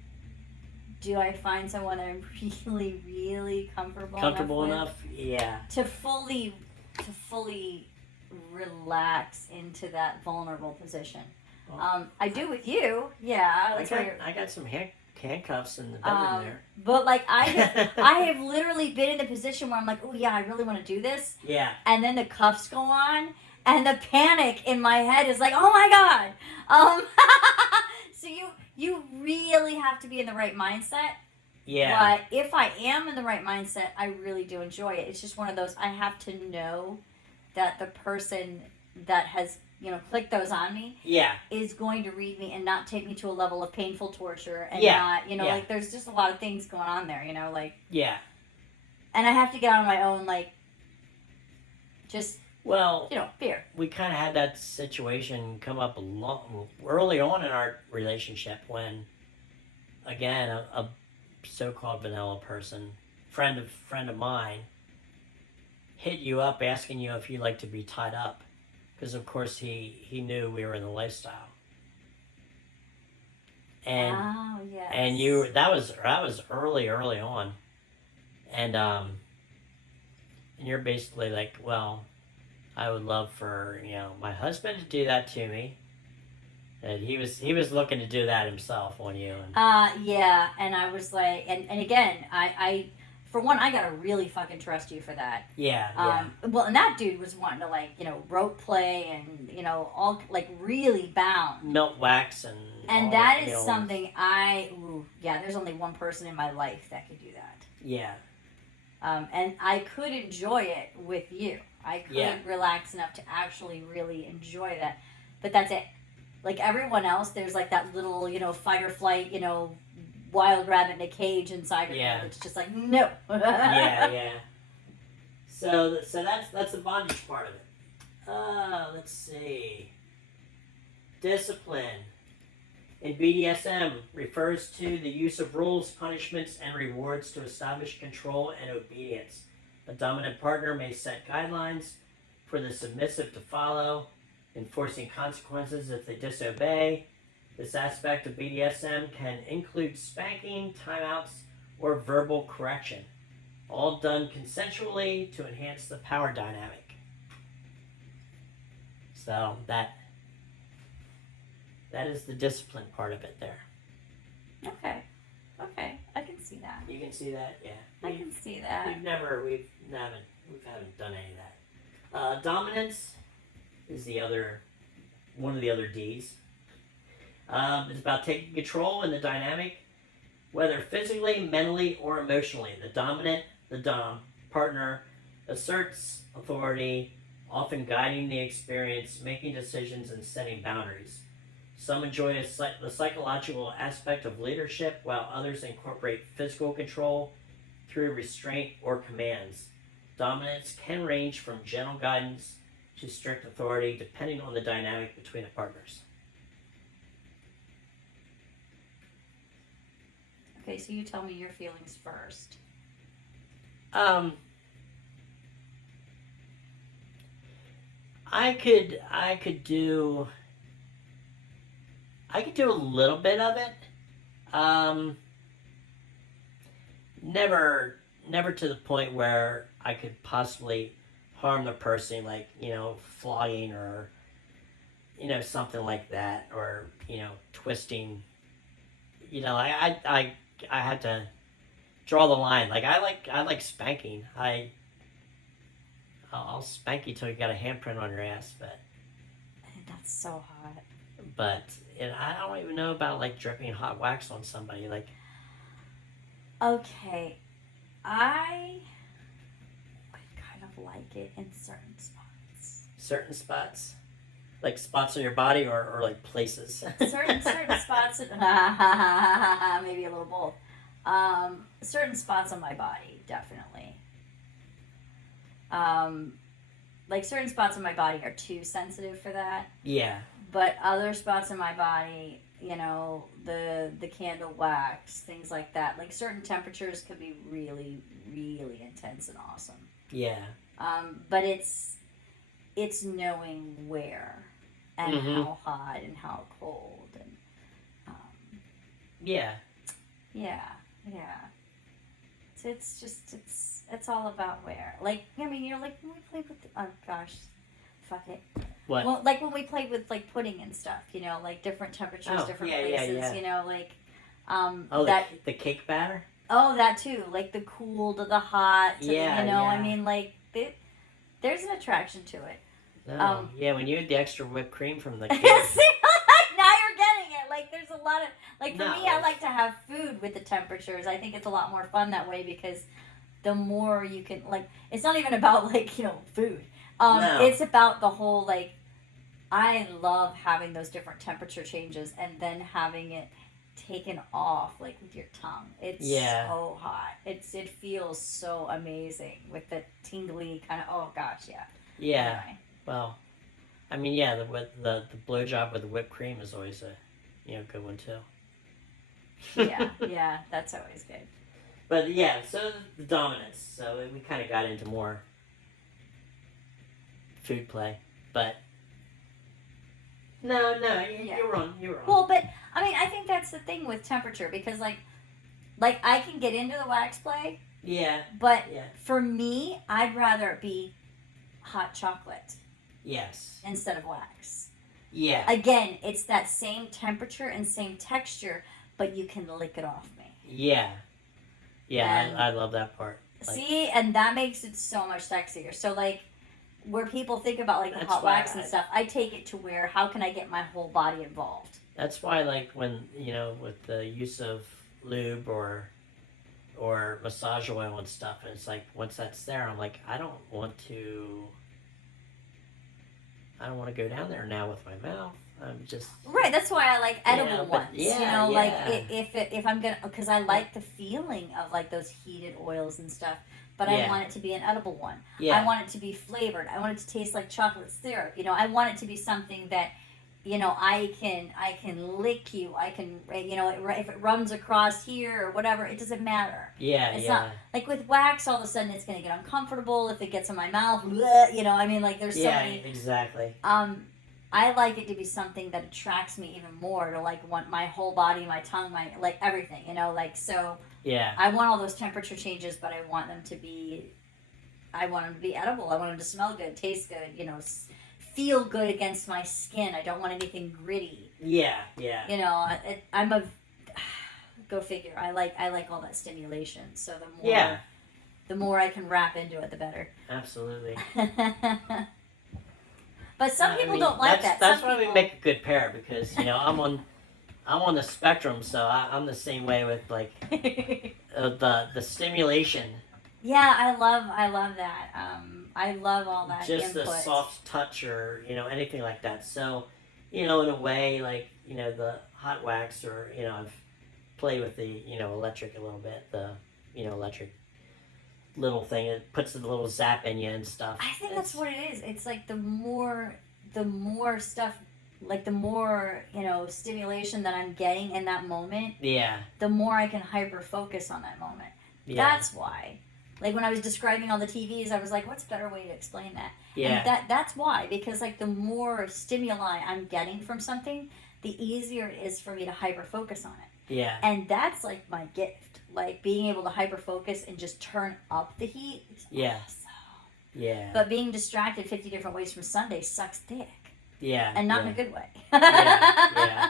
do I find someone that I'm really, really comfortable enough. Yeah. to fully relax into that vulnerable position. Well, I do with you, yeah. I got some handcuffs in the bedroom there. But like I have literally been in the position where I'm like, oh yeah, I really want to do this. Yeah. And then the cuffs go on, and the panic in my head is like, oh my god. So you really have to be in the right mindset. Yeah. But if I am in the right mindset, I really do enjoy it. It's just one of those, I have to know that the person that has, clicked those on me is going to read me and not take me to a level of painful torture and not, like there's just a lot of things going on there, like. Yeah. And I have to get out on my own, like, just, fear. We kind of had that situation come up early on in our relationship when, again, a so-called vanilla person, friend of mine, hit you up asking you if you'd like to be tied up, because of course he knew we were in the lifestyle. And that was early on, and you're basically like, well, I would love for my husband to do that to me. And he was looking to do that himself on you. Yeah, and I was like, and again, I for one, I gotta really fucking trust you for that. Yeah. Well, and that dude was wanting to rope play and all like really bound. Melt wax and that is something there's only one person in my life that could do that. Yeah. And I could enjoy it with you. I could relax enough to actually really enjoy that, but that's it. Like everyone else, there's like that little, fight or flight, wild rabbit in a cage inside of me. It's just like, no. Yeah. So that's the bondage part of it. Let's see. Discipline in BDSM refers to the use of rules, punishments, and rewards to establish control and obedience. A dominant partner may set guidelines for the submissive to follow, enforcing consequences if they disobey. This aspect of BDSM can include spanking, timeouts, or verbal correction, all done consensually to enhance the power dynamic. So that is the discipline part of it there. Okay, I can see that. You can see that, yeah. I can see that. We haven't done any of that. Dominance is one of the other D's. It's about taking control in the dynamic, whether physically, mentally, or emotionally. The dom partner asserts authority, often guiding the experience, making decisions, and setting boundaries. Some enjoy the psychological aspect of leadership, while others incorporate physical control through restraint or commands. Dominance can range from gentle guidance to strict authority, depending on the dynamic between the partners. Okay, so you tell me your feelings first. I could do a little bit of it. never to the point where I could possibly harm the person, like, flogging or, something like that, or, twisting. I had to draw the line. Like, I like spanking. I'll spank you till you got a handprint on your ass, That's so hot. but and I don't even know about like dripping hot wax on somebody. Like, Okay, I would kind of like it in certain spots. certain spots, like spots on your body, or like places. Certain spots, maybe a little both. Certain spots on my body, definitely. Um, like certain spots on my body are too sensitive for that, Yeah. but other spots in my body, the candle wax, things like that. Like certain temperatures could be really, really intense and awesome. Yeah. But it's knowing where and how hot and how cold and Yeah. yeah, yeah. So it's all about where. Like, I mean, you're like when we played with oh gosh, fuck it. What? Well, like when we played with like pudding and stuff, like different temperatures, different places, like that the cake batter. that too, like the cool to the hot to Yeah, the, yeah. I mean, like there's an attraction to it. No. Yeah, when you had the extra whipped cream from the cake. See, now you're getting it. Like there's a lot of like for No, me, I like to have food with the temperatures. I think it's a lot more fun that way because the more you can like, it's not even about like food. No. It's about the whole like. I love having those different temperature changes and then having it taken off like with your tongue. It's so hot. It feels so amazing with the tingly kind of. Oh gosh, yeah. Yeah. Anyway. Well, I mean, yeah, the blowjob with the whipped cream is always a good one too. yeah, that's always good. But yeah, so the dominance. So we kind of got into more food play, but no, you're wrong. You're wrong. Well, but I mean, I think that's the thing with temperature because like I can get into the wax play. Yeah. But yeah. For me, I'd rather it be hot chocolate. Yes. Instead of wax. Yeah. Again, it's that same temperature and same texture, but you can lick it off me. Yeah. Yeah, I love that part. See, and that makes it so much sexier. So, like, where people think about, like, the hot wax and stuff, I take it to where, how can I get my whole body involved? That's why, like, when, with the use of lube or massage oil and stuff, and it's like, once that's there, I'm like, I don't want to go down there now with my mouth. I'm just right. That's why I like edible ones. Like if I'm gonna, because I like the feeling of like those heated oils and stuff. But I want it to be an edible one. Yeah. I want it to be flavored. I want it to taste like chocolate syrup. I want it to be something that, I can lick you. I can, if it runs across here or whatever, it doesn't matter. Yeah, it's not like with wax. All of a sudden, it's gonna get uncomfortable if it gets in my mouth. I mean, like there's so many. Yeah, exactly. I like it to be something that attracts me even more to like want my whole body, my tongue, my like everything. So. Yeah. I want all those temperature changes, but I want them to be edible. I want them to smell good, taste good, feel good against my skin. I don't want anything gritty. Yeah. I'm a go figure. I like all that stimulation. So the more I can wrap into it, the better. Absolutely. But some people don't like that. That's why we make a good pair because I'm on the spectrum, so I'm the same way with like the stimulation. Yeah, I love that. I love all that. Just input. the soft touch or anything like that. So in a way, like the hot wax or I've played with the electric a little bit. The electric little thing, it puts a little zap in you and stuff. I think that's what it is. It's like the more stuff. Like the more stimulation that I'm getting in that moment, the more I can hyper focus on that moment. That's why. Like when I was describing all the TVs, I was like, "What's a better way to explain that?" Yeah. And that's why, because like the more stimuli I'm getting from something, the easier it is for me to hyper focus on it. Yeah. And that's like my gift. Like being able to hyper focus and just turn up the heat is Yeah. awesome. Yeah. But being distracted 50 different ways from Sunday sucks dick. Yeah. And not yeah. in a good way. Yeah.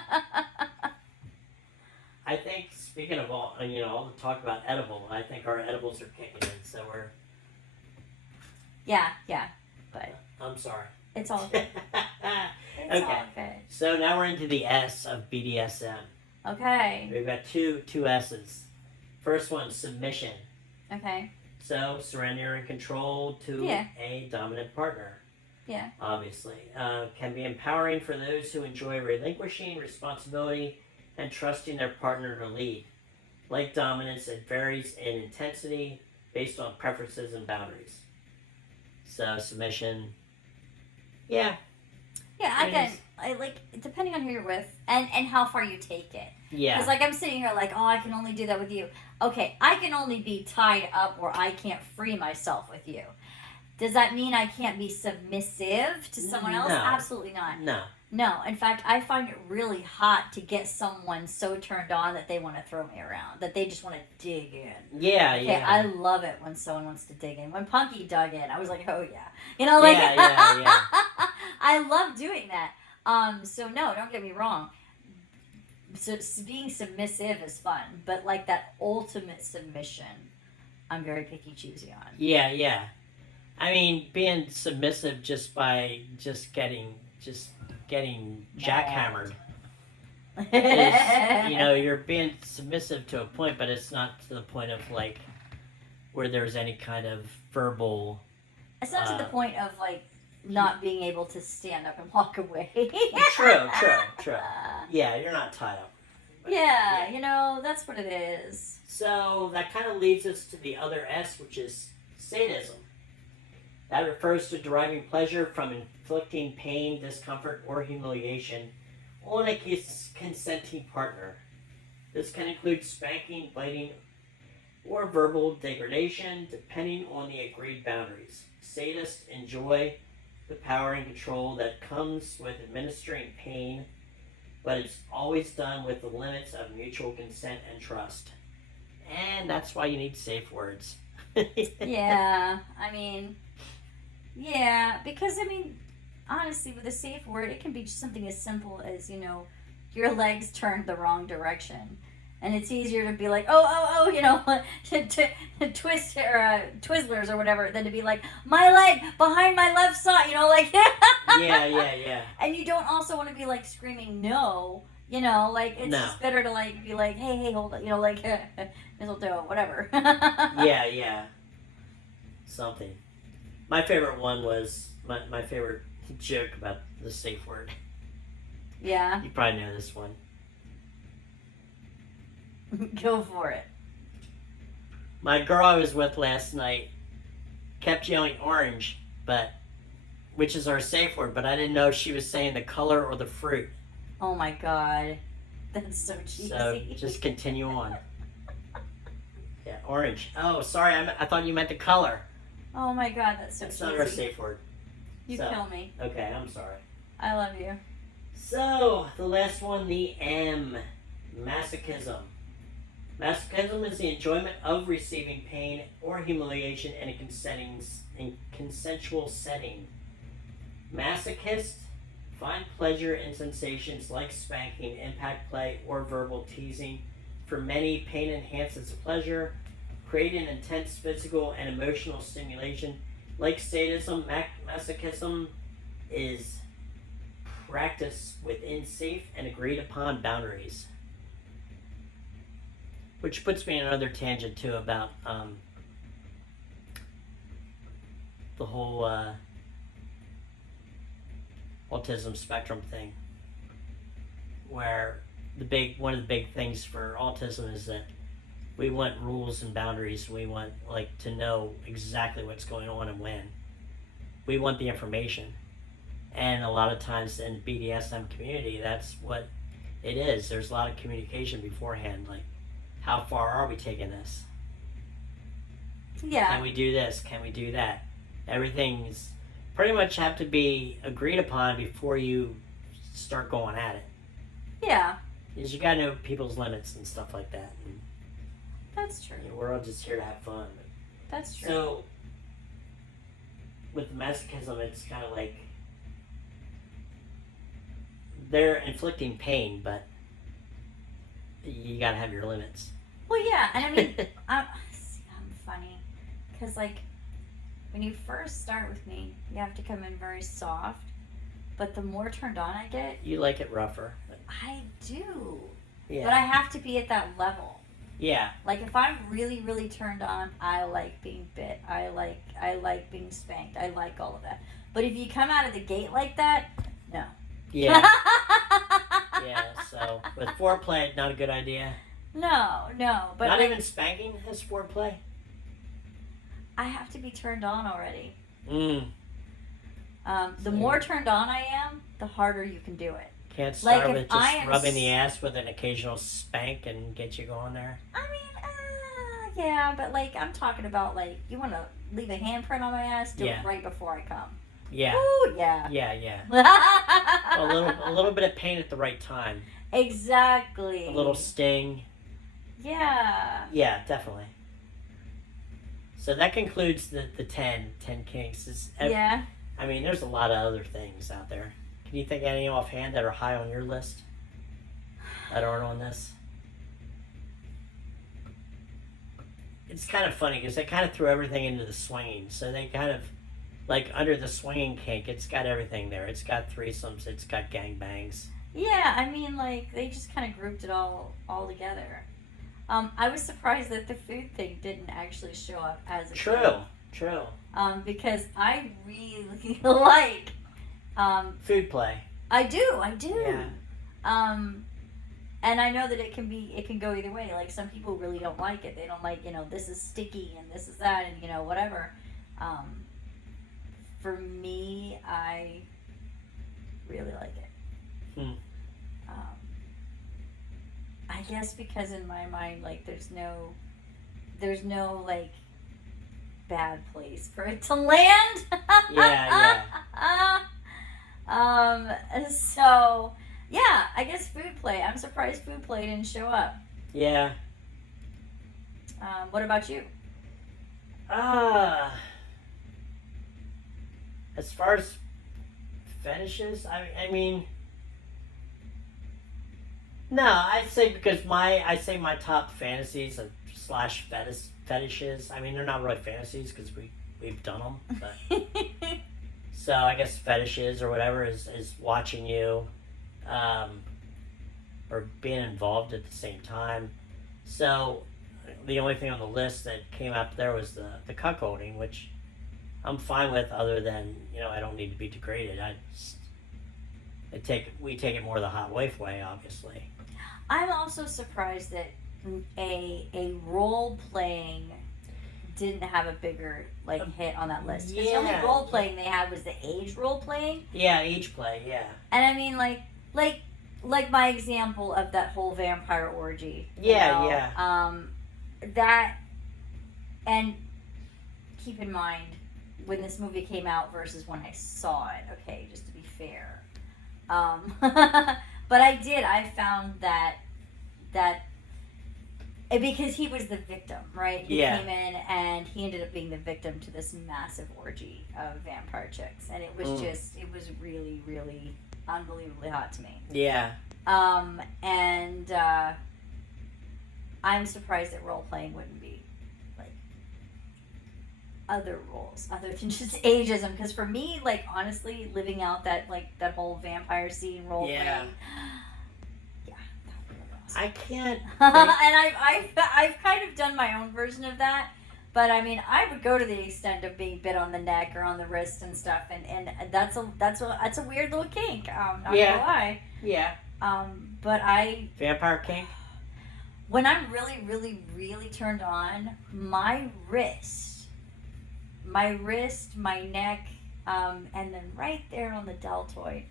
I think, speaking of all the talk about edible, I think our edibles are kicking in, so we're. Yeah. But I'm sorry. it's all good. It's Okay. all good. So now we're into the S of BDSM. Okay. We've got two S's. First one, submission. Okay. So surrender and control to a dominant partner. Yeah. Obviously. Can be empowering for those who enjoy relinquishing responsibility and trusting their partner to lead. Like dominance, it varies in intensity based on preferences and boundaries. So submission. Yeah. Yeah, I like depending on who you're with and how far you take it. Yeah. Because like I'm sitting here like, oh, I can only do that with you. Okay, I can only be tied up or I can't free myself with you. Does that mean I can't be submissive to someone else? No. Absolutely not. No. No. In fact, I find it really hot to get someone so turned on that they want to throw me around, that they just want to dig in. Yeah, Okay, yeah. I love it when someone wants to dig in. When Punky dug in, I was like, oh yeah. You know, like Yeah. I love doing that. So no, don't get me wrong. So being submissive is fun, but like that ultimate submission, I'm very picky choosy on. Yeah. I mean, being submissive just by getting jackhammered is, you're being submissive to a point, but it's not to the point of like where there's any kind of verbal. It's not to the point of like not being able to stand up and walk away. True. Yeah, you're not tied up. Yeah, that's what it is. So that kind of leads us to the other S, which is sadism. That refers to deriving pleasure from inflicting pain, discomfort, or humiliation on a consenting partner. This can include spanking, biting, or verbal degradation, depending on the agreed boundaries. Sadists enjoy the power and control that comes with administering pain, but it's always done with the limits of mutual consent and trust. And that's why you need safe words. Yeah, because honestly, with a safe word, it can be just something as simple as, your legs turned the wrong direction. And it's easier to be like, twist or Twizzlers or whatever, than to be like, my leg behind my left side, Yeah. And you don't also want to be like screaming no, it's just better to like be like, hey, hold on, mistletoe, whatever. Yeah. Something. My favorite one was my favorite joke about the safe word. Yeah. You probably know this one. Go for it. My girl I was with last night kept yelling orange, which is our safe word, but I didn't know if she was saying the color or the fruit. Oh my god. That's so cheesy. So just continue on. Yeah, orange. Oh, sorry, I thought you meant the color. Oh my god, that's so It's cheesy. not our safe word. You kill me. Okay, I'm sorry. I love you. So, the last one, the M. Masochism. Masochism is the enjoyment of receiving pain or humiliation in a consensual setting. Masochists find pleasure in sensations like spanking, impact play, or verbal teasing. For many, pain enhances pleasure, creating intense physical and emotional stimulation. Like sadism, masochism is practiced within safe and agreed upon boundaries. Which puts me on another tangent too about the whole autism spectrum thing, where one of the big things for autism is that we want rules and boundaries. We want to know exactly what's going on and when. We want the information, and a lot of times in the BDSM community, that's what it is. There's a lot of communication beforehand, like, how far are we taking this? Yeah. Can we do this? Can we do that? Everything's pretty much have to be agreed upon before you start going at it. Yeah. Is you gotta know people's limits and stuff like that. And, That's true. we're all just here to have fun. That's true. So, with masochism, it's kind of like they're inflicting pain, but you gotta have your limits. Well, yeah, and I mean, I'm funny, because, like, when you first start with me, you have to come in very soft, but the more turned on I get, You like it rougher. I do. Yeah. But I have to be at that level. Yeah. Like, if I'm really, really turned on, I like being bit. I like being spanked. I like all of that. But if you come out of the gate like that, no. Yeah. Yeah. So with foreplay, not a good idea. No. But not like, even spanking has foreplay. I have to be turned on already. Mm. The more turned on I am, the harder you can do it. Can't start Like, with if I just am rubbing the ass with an occasional spank and get you going there. I mean, yeah, but like I'm talking about, like, you want to leave a handprint on my ass, do Yeah. it right before I come. Yeah. Ooh, yeah. Yeah. a little bit of pain at the right time. Exactly. A little sting. Yeah. Yeah, definitely. So that concludes the 10 kinks. Yeah. I mean, there's a lot of other things out there. Can you think of any offhand that are high on your list that aren't on this? It's kind of funny because they kind of threw everything into the swinging. So they kind of, like, under the swinging kink, it's got everything there. It's got threesomes. It's got gangbangs. Yeah, I mean, like, they just kind of grouped it all together. I was surprised that the food thing didn't actually show up as a True. because I really like Food play. I do. Yeah. And I know that it can go either way. Like, some people really don't like it. They don't like, this is sticky and this is that and whatever. For me, I really like it. I guess because in my mind, like, there's no like bad place for it to land. Yeah. So yeah, I guess food play. I'm surprised food play didn't show up. Yeah. What about you? As far as fetishes, I mean, no, I'd say because my top fantasies slash fetishes. I mean, they're not really fantasies because we've done them, but so I guess fetishes or whatever is watching you, or being involved at the same time. So the only thing on the list that came up there was the cuckolding, which I'm fine with, other than, I don't need to be degraded. We take it more the hot wife way, obviously. I'm also surprised that a role playing didn't have a bigger hit on that list. Because the only role playing they had was the age role playing. Yeah, age play. Yeah. And I mean, like my example of that whole vampire orgy. Yeah. That, and keep in mind when this movie came out versus when I saw it. Okay, just to be fair. But I found that because he was the victim, right? He came in and he ended up being the victim to this massive orgy of vampire chicks, and it was it was really, really unbelievably hot to me. Yeah. And I'm surprised that role playing wouldn't be like other roles other than just ageism, because for me, like, honestly, living out that whole vampire scene role playing, yeah, that would be really awesome. I can't and I've kind of done my own version of that, but I mean, I would go to the extent of being bit on the neck or on the wrist and stuff, and that's a weird little kink, not gonna lie. Yeah. But vampire kink, when I'm really, really, really turned on, my wrist, my neck, and then right there on the deltoid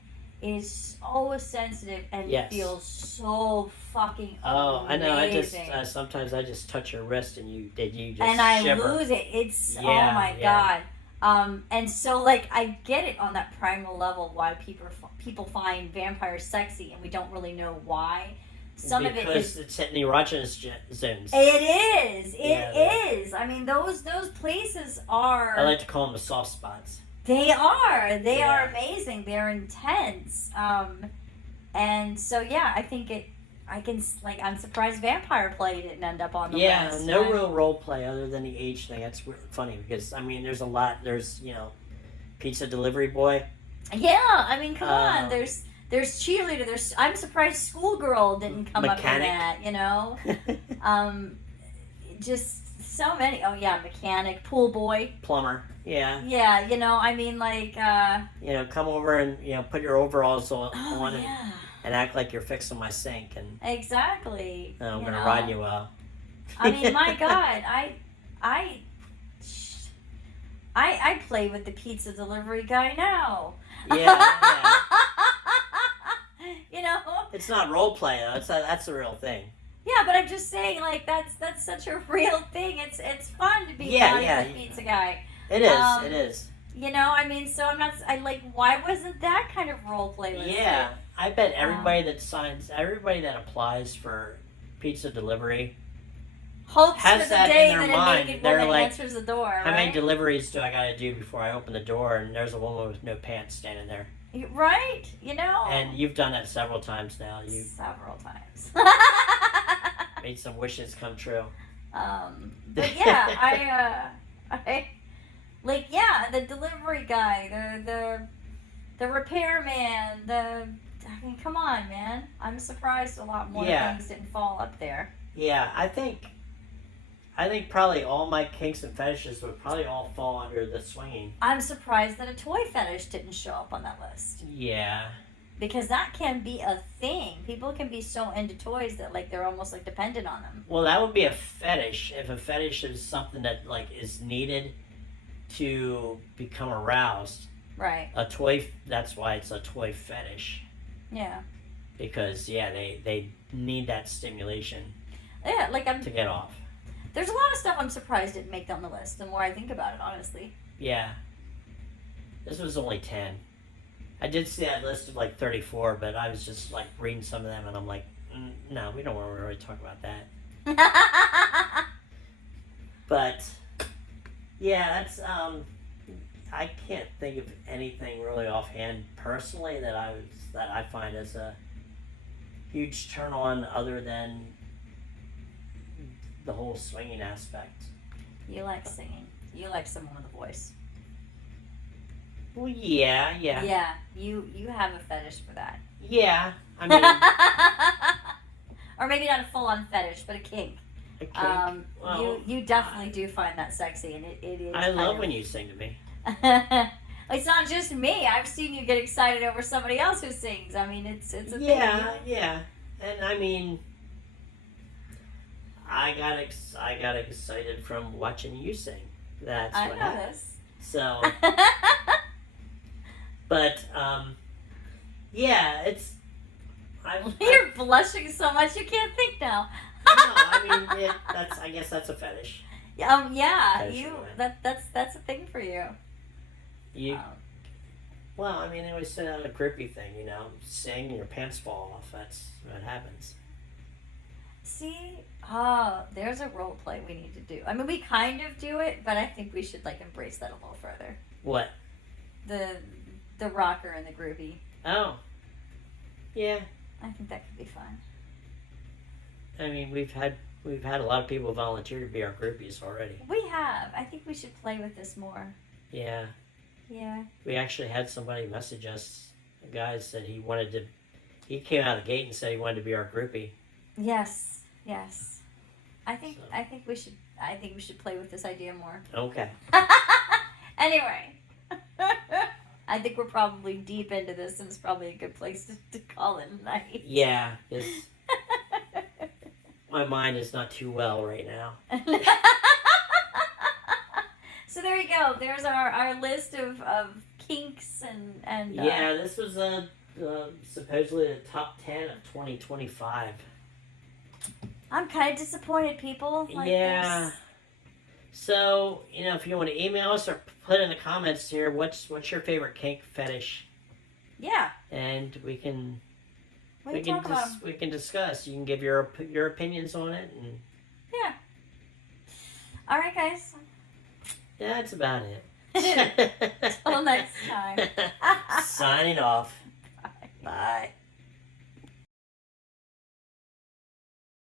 is so sensitive and feels so fucking amazing. I know. I just sometimes I just touch your wrist and you just and I shiver. lose it. It's oh my god. And so, like, I get it on that primal level why people find vampires sexy, and we don't really know why. Some of it because is. it's hitting the erogenous zones. It is. Yeah, It is. I mean, those places are. I like to call them the soft spots. They are. They Yeah. are amazing. They're intense. And so yeah, I think it. I can like. I'm surprised Vampire Play didn't end up on the Yeah, list. no right? real role play other than the age thing. That's funny because I mean, there's a lot. There's pizza delivery boy. Yeah, I mean, come on. Um, There's cheerleader. There's. I'm surprised schoolgirl didn't come up in Mechanic. that. You know, just so many. Oh yeah, mechanic, pool boy. Plumber. Yeah. Yeah, I mean, like. Come over and put your overalls on Oh and, yeah. and act like you're fixing my sink and Exactly. I'm you gonna know. ride you out. I mean, my God, I, I play with the pizza delivery guy now. Yeah. You know. It's not role play though. That's the real thing. Yeah, but I'm just saying, like that's such a real thing. It's fun to be the pizza guy. It is. It is. I mean, so I'm not. I like. Why wasn't that kind of role play listed? Yeah, I bet everybody that applies for pizza delivery Hopes has for the that day in their that mind. a naked They're woman like, answers the door. how many right? deliveries do I gotta do before I open the door? And there's a woman with no pants standing there. Right? And you've done that several times now. You Several times. made some wishes come true. But yeah, I like the delivery guy, the repairman, I mean, come on, man. I'm surprised a lot more things didn't fall up there. Yeah, I think probably all my kinks and fetishes would probably all fall under the swinging. I'm surprised that a toy fetish didn't show up on that list. Yeah. Because that can be a thing. People can be so into toys that like they're almost like dependent on them. Well, that would be a fetish. If a fetish is something that like is needed to become aroused. Right. A toy. That's why it's a toy fetish. Yeah. Because they need that stimulation. Yeah, like to get off. There's a lot of stuff I'm surprised didn't make it on the list. The more I think about it, honestly. Yeah. This was only 10. I did see that list of like 34, but I was just like reading some of them, and I'm like, no, we don't want to really talk about that. But yeah, that's I can't think of anything really offhand personally that I find as a huge turn on other than the whole swinging aspect. You like singing. You like someone with a voice. Well, yeah. Yeah, you have a fetish for that. Yeah, I mean, or maybe not a full-on fetish, but a kink. a kink. Well, you definitely do find that sexy, and it is. I love when you sing to me. It's not just me. I've seen you get excited over somebody else who sings. I mean, it's a thing. Yeah, and I mean, I got excited from watching you sing. That's I what know happened. this. So, but yeah, it's. You're blushing so much you can't think now. No, I mean I guess that's a fetish. Yeah, Fetish you. for women. That's a thing for you. Well, I mean, they always say that a grippy thing, sing and your pants fall off. That's what happens. See, there's a role play we need to do. I mean, we kind of do it, but I think we should like embrace that a little further. What? The rocker and the groovy. Oh. Yeah. I think that could be fun. I mean, we've had a lot of people volunteer to be our groupies already. We have. I think we should play with this more. Yeah. Yeah. We actually had somebody message us. A guy said he came out of the gate and said he wanted to be our groupie. Yes. I think we should play with this idea more. Okay. Anyway. I think we're probably deep into this, and it's probably a good place to call it a night. Yeah, my mind is not too well right now. So there you go. There's our list of kinks and yeah, this was supposedly the top 10 of 2025. I'm kind of disappointed, people. Like yeah. this. So, if you want to email us or put in the comments here, what's your favorite kink fetish? Yeah. And we can We can talk about 'em. we can discuss. You can give your opinions on it, and Yeah. All right, guys. yeah, that's about it. Till next time. Signing off. Bye. Bye.